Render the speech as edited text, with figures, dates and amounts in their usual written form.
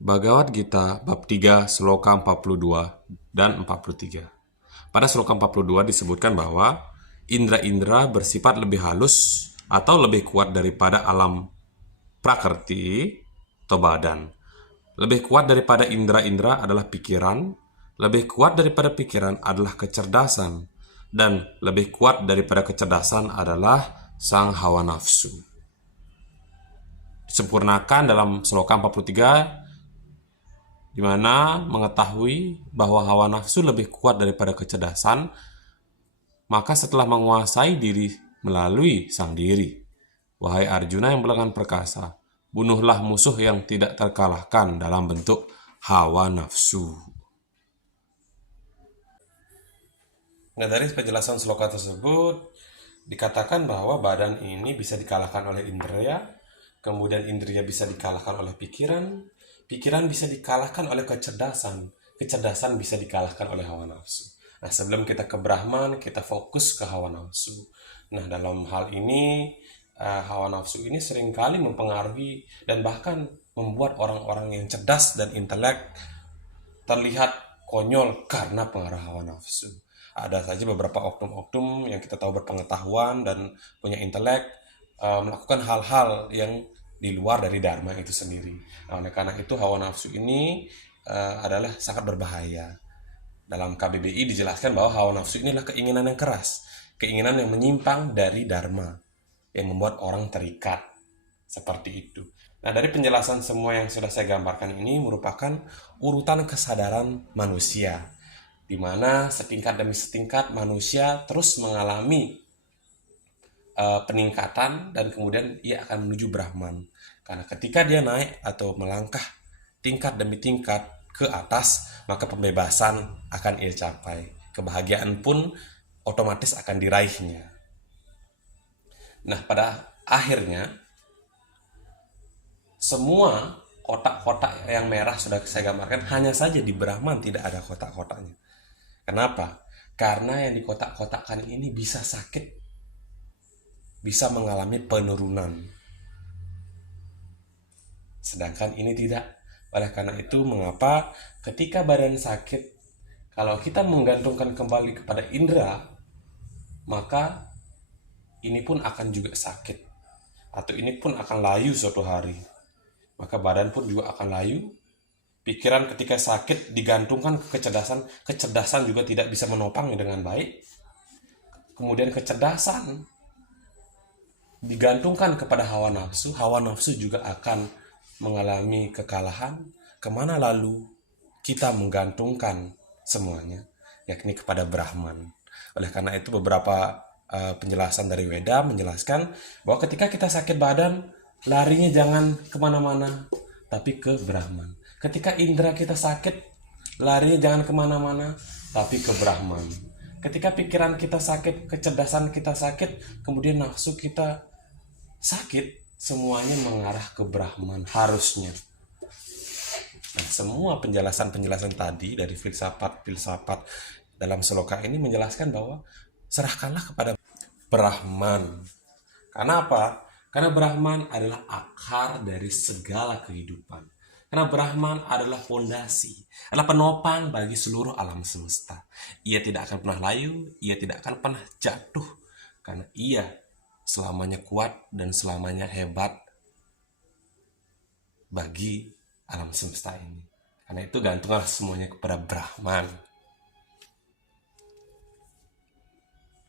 Bhagavad Gita bab 3 sloka 42 dan 43. Pada sloka 42 disebutkan bahwa indra-indra bersifat lebih halus atau lebih kuat daripada alam prakrti atau badan. Lebih kuat daripada indra-indra adalah pikiran, lebih kuat daripada pikiran adalah kecerdasan, dan lebih kuat daripada kecerdasan adalah sang hawa nafsu. Disempurnakan dalam sloka 43, di mana mengetahui bahwa hawa nafsu lebih kuat daripada kecerdasan, maka setelah menguasai diri melalui sang diri, wahai Arjuna yang berlengan perkasa, bunuhlah musuh yang tidak terkalahkan dalam bentuk hawa nafsu. Nah, dari penjelasan sloka tersebut dikatakan bahwa badan ini bisa dikalahkan oleh indera, kemudian indera bisa dikalahkan oleh pikiran, pikiran bisa dikalahkan oleh kecerdasan, kecerdasan bisa dikalahkan oleh hawa nafsu. Nah, sebelum kita ke Brahman, kita fokus ke hawa nafsu. Nah, dalam hal ini, hawa nafsu ini seringkali mempengaruhi dan bahkan membuat orang-orang yang cerdas dan intelek terlihat konyol karena pengaruh hawa nafsu. Ada saja beberapa oknum-oknum yang kita tahu berpengetahuan dan punya intelek melakukan hal-hal yang di luar dari dharma itu sendiri. Nah, oleh karena itu hawa nafsu ini adalah sangat berbahaya. Dalam KBBI dijelaskan bahwa hawa nafsu ini adalah keinginan yang keras, keinginan yang menyimpang dari dharma, yang membuat orang terikat. Seperti itu. Nah, dari penjelasan semua yang sudah saya gambarkan ini merupakan urutan kesadaran manusia, di mana setingkat demi setingkat manusia terus mengalami peningkatan dan kemudian ia akan menuju Brahman. Karena ketika dia naik atau melangkah tingkat demi tingkat ke atas, maka pembebasan akan ia capai. Kebahagiaan pun otomatis akan diraihnya. Nah, pada akhirnya semua kotak-kotak yang merah sudah saya gambarkan, hanya saja di Brahman tidak ada kotak-kotaknya. Kenapa? Karena yang di kotak-kotakkan ini bisa sakit, bisa mengalami penurunan. Sedangkan ini tidak. Oleh karena itu, mengapa ketika badan sakit, kalau kita menggantungkan kembali kepada indera, maka ini pun akan juga sakit. Atau ini pun akan layu suatu hari. Maka badan pun juga akan layu. Pikiran ketika sakit digantungkan ke kecerdasan, kecerdasan juga tidak bisa menopangnya dengan baik. Kemudian kecerdasan digantungkan kepada hawa nafsu juga akan mengalami kekalahan. Kemana lalu kita menggantungkan semuanya, yakni kepada Brahman. Oleh karena itu beberapa penjelasan dari Weda menjelaskan bahwa ketika kita sakit badan, larinya jangan kemana-mana, tapi ke Brahman. Ketika indera kita sakit, larinya jangan kemana-mana, tapi ke Brahman. Ketika pikiran kita sakit, kecerdasan kita sakit, kemudian nafsu kita sakit, semuanya mengarah ke Brahman harusnya. Nah, semua penjelasan-penjelasan tadi dari filsafat dalam sloka ini menjelaskan bahwa serahkanlah kepada Brahman. Karena apa? Karena Brahman adalah akar dari segala kehidupan. Karena Brahman adalah fondasi, adalah penopang bagi seluruh alam semesta. Ia tidak akan pernah layu, ia tidak akan pernah jatuh. Karena ia selamanya kuat dan selamanya hebat bagi alam semesta ini. Karena itu gantunglah semuanya kepada Brahman.